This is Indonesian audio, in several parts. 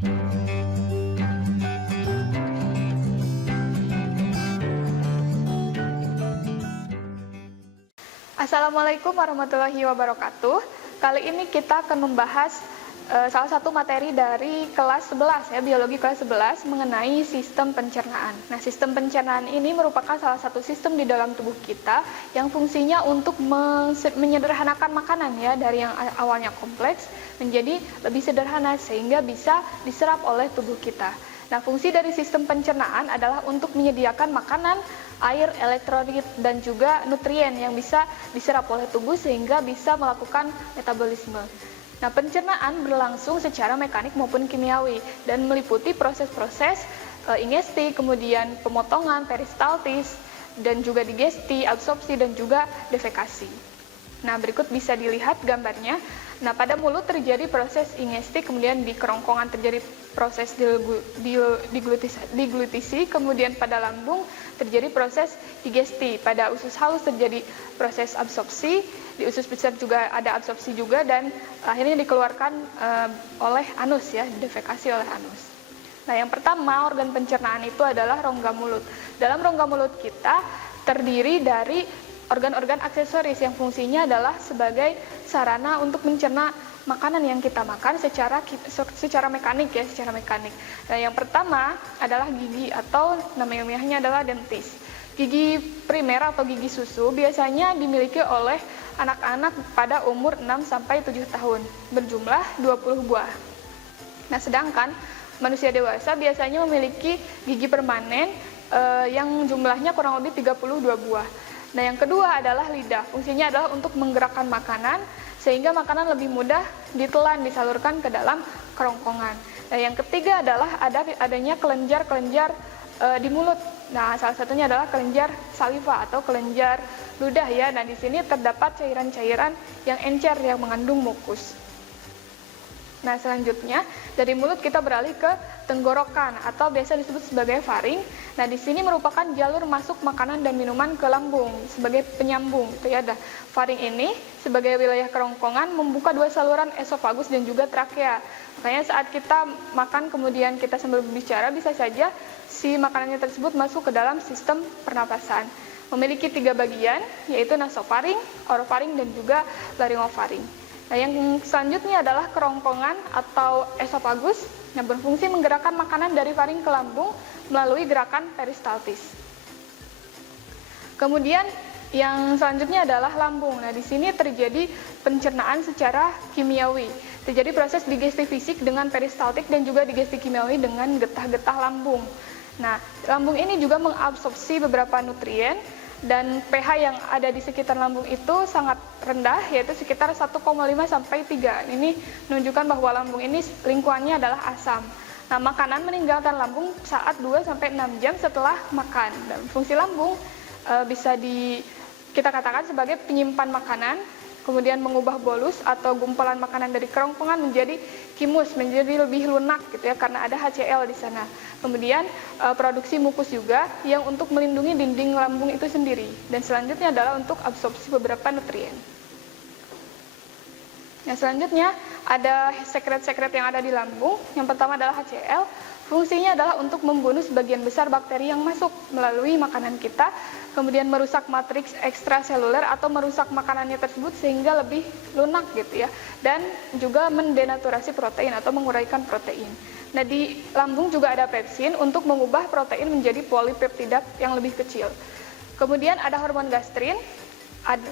Assalamualaikum warahmatullahi wabarakatuh. Kali ini kita akan membahas salah satu materi dari kelas 11 ya, biologi kelas 11 mengenai sistem pencernaan. Nah, sistem pencernaan ini merupakan salah satu sistem di dalam tubuh kita yang fungsinya untuk menyederhanakan makanan ya, dari yang awalnya kompleks menjadi lebih sederhana sehingga bisa diserap oleh tubuh kita. Nah, fungsi dari sistem pencernaan adalah untuk menyediakan makanan, air, elektrolit, dan juga nutrien yang bisa diserap oleh tubuh sehingga bisa melakukan metabolisme. Nah, pencernaan berlangsung secara mekanik maupun kimiawi dan meliputi proses-proses ingesti, kemudian pemotongan, peristaltis, dan juga digesti, absorpsi, dan juga defekasi. Nah, berikut bisa dilihat gambarnya. Nah, pada mulut terjadi proses ingesti, kemudian di kerongkongan terjadi proses diglutisi, kemudian pada lambung terjadi proses digesti, pada usus halus terjadi proses absorpsi, di usus besar juga ada absorpsi juga, dan akhirnya dikeluarkan oleh anus ya, defekasi oleh anus. Nah, yang pertama organ pencernaan itu adalah rongga mulut. Dalam rongga mulut kita terdiri dari organ-organ aksesoris yang fungsinya adalah sebagai sarana untuk mencerna makanan yang kita makan secara mekanik ya, secara mekanik. Nah, yang pertama adalah gigi atau nama ilmiahnya adalah dentis. Gigi primer atau gigi susu biasanya dimiliki oleh anak-anak pada umur 6 sampai 7 tahun, berjumlah 20 buah. Nah, sedangkan manusia dewasa biasanya memiliki gigi permanen yang jumlahnya kurang lebih 32 buah. Nah, yang kedua adalah lidah. Fungsinya adalah untuk menggerakkan makanan sehingga makanan lebih mudah ditelan, disalurkan ke dalam kerongkongan. Nah, yang ketiga adalah adanya kelenjar-kelenjar di mulut. Nah, salah satunya adalah kelenjar saliva atau kelenjar ludah ya. Nah, di sini terdapat cairan-cairan yang encer yang mengandung mukus. Nah, selanjutnya dari mulut kita beralih ke tenggorokan atau biasa disebut sebagai faring. Nah, di sini merupakan jalur masuk makanan dan minuman ke lambung sebagai penyambung. Itu ya, faring ini sebagai wilayah kerongkongan membuka dua saluran esofagus dan juga trakea. Makanya saat kita makan kemudian kita sambil berbicara bisa saja si makanannya tersebut masuk ke dalam sistem pernapasan. Memiliki 3 bagian yaitu nasofaring, orofaring, dan juga laryngofaring. Nah, yang selanjutnya adalah kerongkongan atau esofagus yang berfungsi menggerakkan makanan dari faring ke lambung melalui gerakan peristaltis. Kemudian yang selanjutnya adalah lambung. Nah, di sini terjadi pencernaan secara kimiawi. Terjadi proses digesti fisik dengan peristaltik dan juga digesti kimiawi dengan getah-getah lambung. Nah, lambung ini juga mengabsorpsi beberapa nutrien dan pH yang ada di sekitar lambung itu sangat rendah, yaitu sekitar 1,5 sampai 3. Ini menunjukkan bahwa lambung ini lingkungannya adalah asam. Nah, makanan meninggalkan lambung saat 2 sampai 6 jam setelah makan. Dan fungsi lambung bisa kita katakan sebagai penyimpan makanan, kemudian mengubah bolus atau gumpalan makanan dari kerongkongan menjadi kimus, menjadi lebih lunak gitu ya, karena ada HCl di sana. Kemudian produksi mukus juga yang untuk melindungi dinding lambung itu sendiri. Dan selanjutnya adalah untuk absorpsi beberapa nutrien. Nah, selanjutnya ada sekret-sekret yang ada di lambung. Yang pertama adalah HCl. Fungsinya adalah untuk membunuh sebagian besar bakteri yang masuk melalui makanan kita, kemudian merusak matriks ekstraseluler atau merusak makanannya tersebut sehingga lebih lunak gitu ya, dan juga mendenaturasi protein atau menguraikan protein. Nah, di lambung juga ada pepsin untuk mengubah protein menjadi polipeptida yang lebih kecil. Kemudian ada hormon gastrin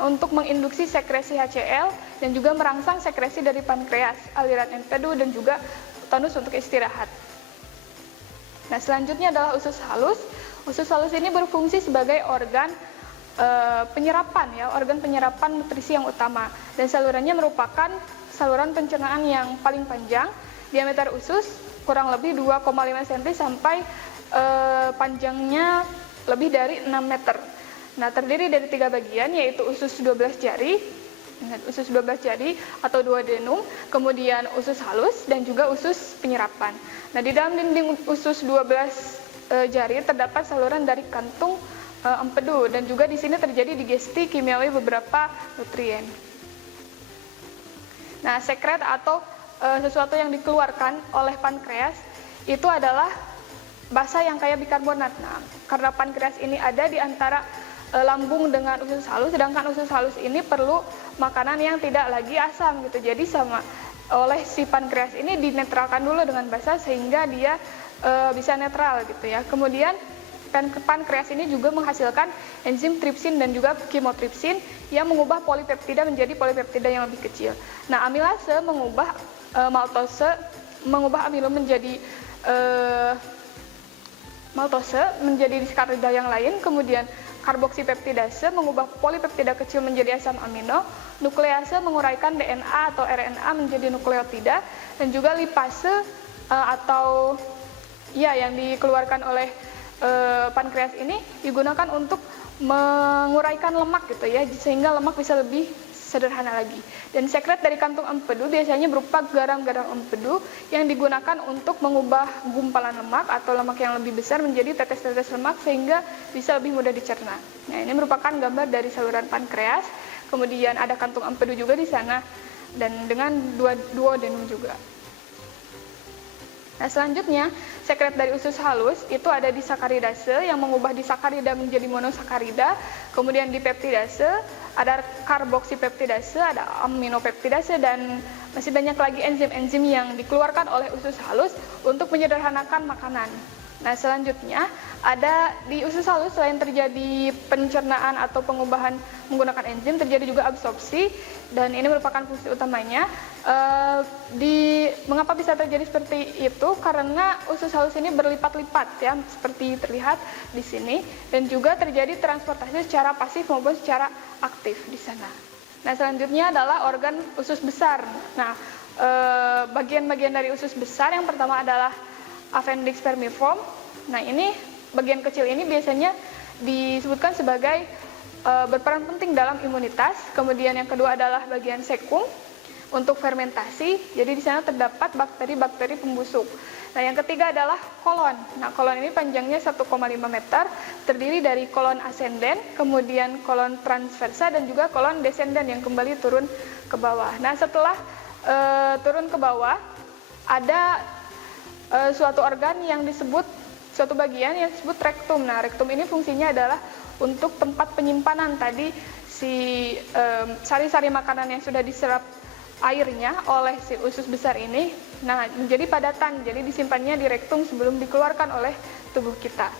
untuk menginduksi sekresi HCl dan juga merangsang sekresi dari pankreas, aliran empedu, dan juga tonus untuk istirahat. Nah, selanjutnya adalah usus halus. Usus halus ini berfungsi sebagai organ penyerapan ya, organ penyerapan nutrisi yang utama, dan salurannya merupakan saluran pencernaan yang paling panjang. Diameter usus kurang lebih 2,5 cm sampai panjangnya lebih dari 6 meter. Nah, terdiri dari 3 bagian yaitu usus 12 jari, usus 12 jari atau duodenum, kemudian usus halus dan juga usus penyerapan. Nah, di dalam dinding usus 12 jari terdapat saluran dari kantung empedu, dan juga di sini terjadi digesti kimiawi beberapa nutrien. Nah, sekret atau sesuatu yang dikeluarkan oleh pankreas itu adalah basa yang kaya bikarbonat. Nah, karena pankreas ini ada di antara lambung dengan usus halus, sedangkan usus halus ini perlu makanan yang tidak lagi asam gitu. Jadi oleh si pankreas ini dinetralkan dulu dengan basa sehingga dia bisa netral gitu ya. Kemudian pankreas ini juga menghasilkan enzim tripsin dan juga kimotripsin yang mengubah polipeptida menjadi polipeptida yang lebih kecil. Nah, amilase mengubah maltose, mengubah amilo menjadi maltose menjadi diskarida yang lain, kemudian karboksipeptidase mengubah polipeptida kecil menjadi asam amino, nuklease menguraikan DNA atau RNA menjadi nukleotida, dan juga lipase atau ya yang dikeluarkan oleh pankreas ini digunakan untuk menguraikan lemak gitu ya, sehingga lemak bisa lebih sederhana lagi. Dan sekret dari kantung empedu biasanya berupa garam-garam empedu yang digunakan untuk mengubah gumpalan lemak atau lemak yang lebih besar menjadi tetes-tetes lemak sehingga bisa lebih mudah dicerna. Nah, ini merupakan gambar dari saluran pankreas. Kemudian ada kantung empedu juga di sana dan dengan duodenum juga. Nah, selanjutnya sekret dari usus halus itu ada di sakaridase yang mengubah disakarida menjadi monosakarida, kemudian di peptidase ada karboksipeptidase, ada aminopeptidase, dan masih banyak lagi enzim-enzim yang dikeluarkan oleh usus halus untuk menyederhanakan makanan. Nah, selanjutnya ada di usus halus selain terjadi pencernaan atau pengubahan menggunakan enzim, terjadi juga absorpsi, dan ini merupakan fungsi utamanya. Mengapa bisa terjadi seperti itu? Karena usus halus ini berlipat-lipat ya, seperti terlihat di sini, dan juga terjadi transportasi secara pasif maupun secara aktif di sana. Nah, selanjutnya adalah organ usus besar. Nah, bagian-bagian dari usus besar yang pertama adalah appendix vermiform. Nah, ini bagian kecil ini biasanya disebutkan sebagai berperan penting dalam imunitas. Kemudian yang kedua adalah bagian sekum untuk fermentasi. Jadi di sana terdapat bakteri-bakteri pembusuk. Nah, yang ketiga adalah kolon. Nah, kolon ini panjangnya 1,5 meter, terdiri dari kolon ascenden, kemudian kolon transversa, dan juga kolon descenden yang kembali turun ke bawah. Nah, setelah turun ke bawah, ada suatu organ yang disebut, suatu bagian yang disebut rektum. Nah, rektum ini fungsinya adalah untuk tempat penyimpanan tadi si sari-sari makanan yang sudah diserap airnya oleh si usus besar ini. Nah, menjadi padatan, jadi disimpannya di rektum sebelum dikeluarkan oleh tubuh kita.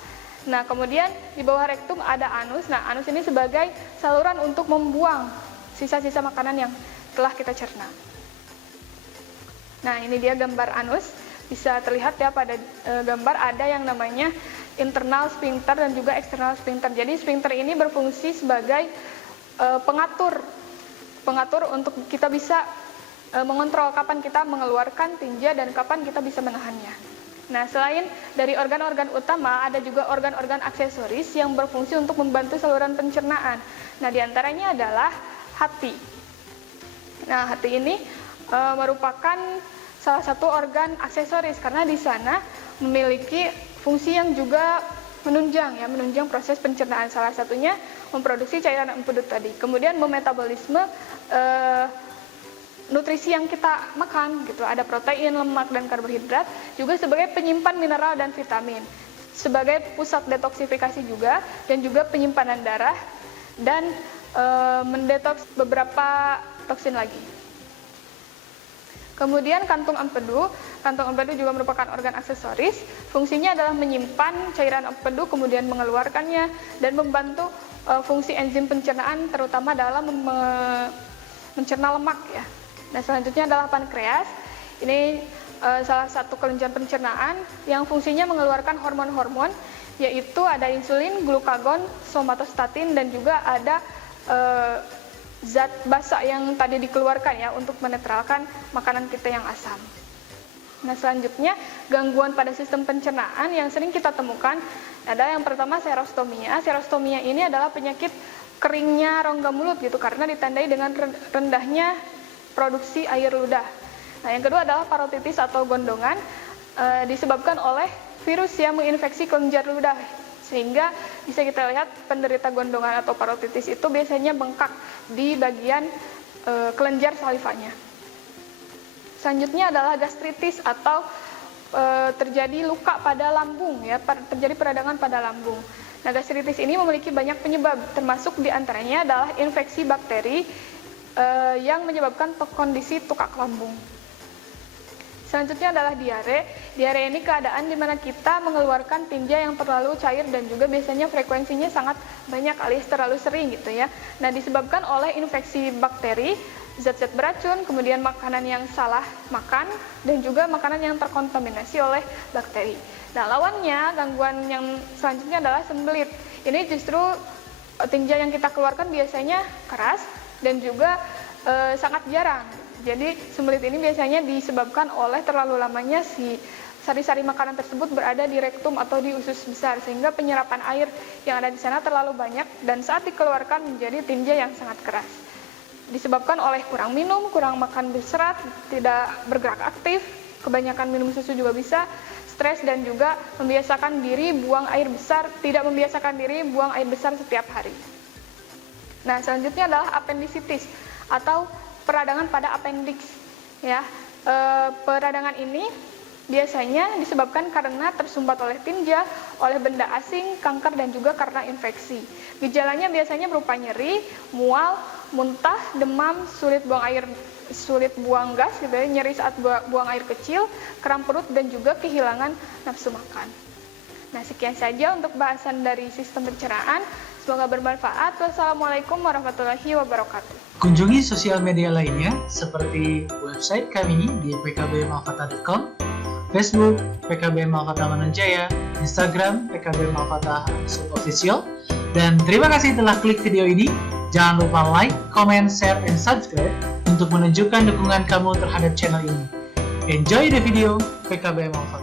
Nah, kemudian di bawah rektum ada anus. Nah, anus ini sebagai saluran untuk membuang sisa-sisa makanan yang telah kita cerna. Nah, ini dia gambar anus. Bisa terlihat ya pada gambar ada yang namanya internal sphincter dan juga external sphincter. Jadi sphincter ini berfungsi sebagai pengatur untuk kita bisa mengontrol kapan kita mengeluarkan tinja dan kapan kita bisa menahannya. Nah, selain dari organ-organ utama, ada juga organ-organ aksesoris yang berfungsi untuk membantu saluran pencernaan. Nah, diantaranya adalah hati. Nah, hati ini merupakan salah satu organ aksesoris karena di sana memiliki fungsi yang juga menunjang proses pencernaan. Salah satunya memproduksi cairan empedu tadi. Kemudian memetabolisme nutrisi yang kita makan gitu. Ada protein, lemak, dan karbohidrat, juga sebagai penyimpan mineral dan vitamin. Sebagai pusat detoksifikasi juga, dan juga penyimpanan darah, dan mendetoks beberapa toksin lagi. Kemudian kantung empedu juga merupakan organ aksesoris. Fungsinya adalah menyimpan cairan empedu, kemudian mengeluarkannya, dan membantu fungsi enzim pencernaan, terutama dalam mencerna lemak ya. Nah, selanjutnya adalah pankreas. Ini salah satu kelenjar pencernaan yang fungsinya mengeluarkan hormon-hormon, yaitu ada insulin, glukagon, somatostatin, dan juga ada zat basa yang tadi dikeluarkan ya untuk menetralkan makanan kita yang asam. Nah, selanjutnya gangguan pada sistem pencernaan yang sering kita temukan adalah yang pertama serostomia. Serostomia ini adalah penyakit keringnya rongga mulut gitu karena ditandai dengan rendahnya produksi air ludah. Nah, yang kedua adalah parotitis atau gondongan disebabkan oleh virus yang menginfeksi kelenjar ludah. Sehingga bisa kita lihat penderita gondongan atau parotitis itu biasanya bengkak di bagian kelenjar salivanya. Selanjutnya adalah gastritis atau terjadi luka pada lambung, ya, terjadi peradangan pada lambung. Nah, gastritis ini memiliki banyak penyebab, termasuk diantaranya adalah infeksi bakteri yang menyebabkan kondisi tukak lambung. Selanjutnya adalah diare. Diare ini keadaan di mana kita mengeluarkan tinja yang terlalu cair dan juga biasanya frekuensinya sangat banyak alias terlalu sering gitu ya. Nah, disebabkan oleh infeksi bakteri, zat-zat beracun, kemudian makanan yang salah makan, dan juga makanan yang terkontaminasi oleh bakteri. Nah, lawannya, gangguan yang selanjutnya adalah sembelit. Ini justru tinja yang kita keluarkan biasanya keras dan juga sangat jarang. Jadi, sembelit ini biasanya disebabkan oleh terlalu lamanya si sari-sari makanan tersebut berada di rektum atau di usus besar, sehingga penyerapan air yang ada di sana terlalu banyak dan saat dikeluarkan menjadi tinja yang sangat keras. Disebabkan oleh kurang minum, kurang makan berserat, tidak bergerak aktif, kebanyakan minum susu juga bisa, stres, dan juga membiasakan diri buang air besar, tidak membiasakan diri buang air besar setiap hari. Nah, selanjutnya adalah apendisitis atau peradangan pada appendix. Ya, peradangan ini biasanya disebabkan karena tersumbat oleh tinja, oleh benda asing, kanker, dan juga karena infeksi. Gejalanya biasanya berupa nyeri, mual, muntah, demam, sulit buang gas, gitu ya, nyeri saat buang air kecil, kram perut, dan juga kehilangan nafsu makan. Nah, sekian saja untuk bahasan dari sistem pencernaan. Semoga bermanfaat. Wassalamualaikum warahmatullahi wabarakatuh. Kunjungi sosial media lainnya seperti website kami di pkbmalfata.com, Facebook PKB Malfata Mananjaya, Instagram PKB Malfata _official. Dan terima kasih telah klik video ini. Jangan lupa like, comment, share, and subscribe untuk menunjukkan dukungan kamu terhadap channel ini. Enjoy the video PKB Malfata.